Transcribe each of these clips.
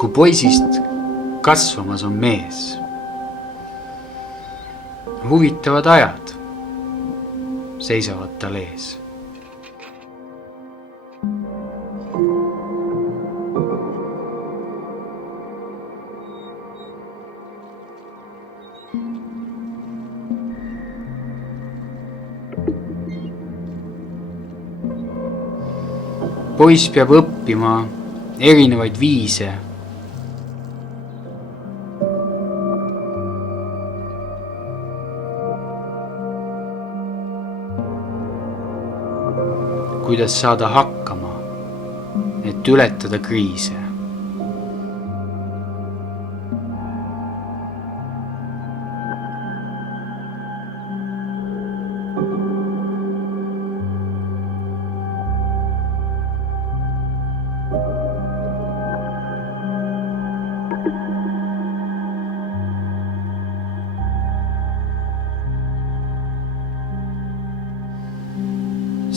Kui poisist kasvamas on mees. Huvitavad ajad seisavad tal ees. Poiss peab õppima erinevaid viise. Kuidas saada hakkama, et ületada kriise.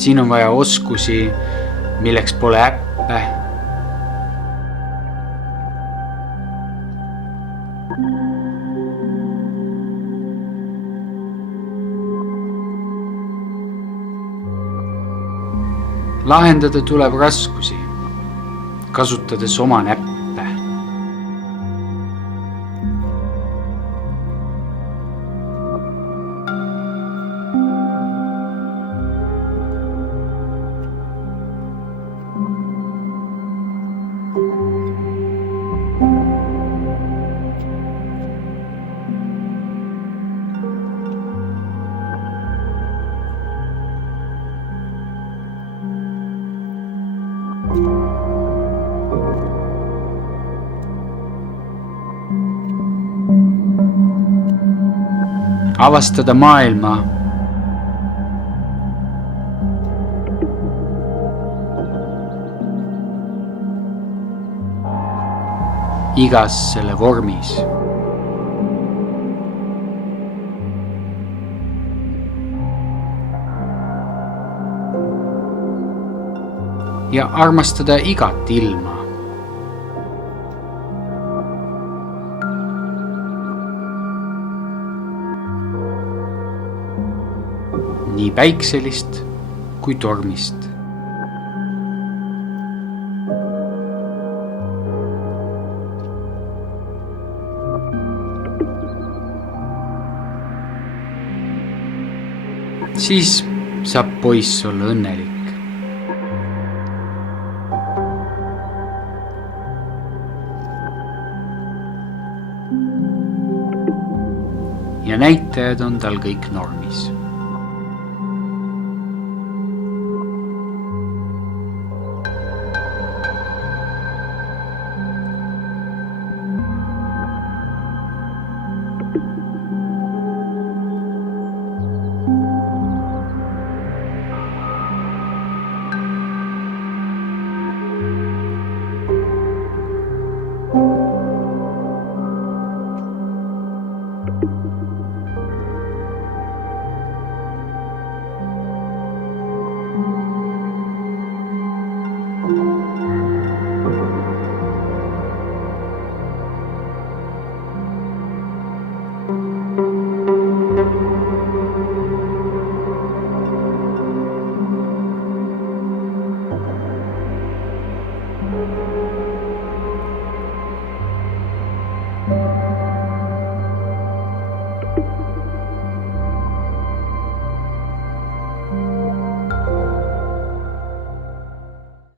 Siin on vaja oskusi, milleks pole äppe. Lahendada tuleb raskusi, kasutades oma näppe. Avastada maailma igas selle vormis. Ja armastada igat ilma. Nii päikselist kui tormist. Siis saab poiss olla õnnelik. Ja näitajad on tal kõik normis.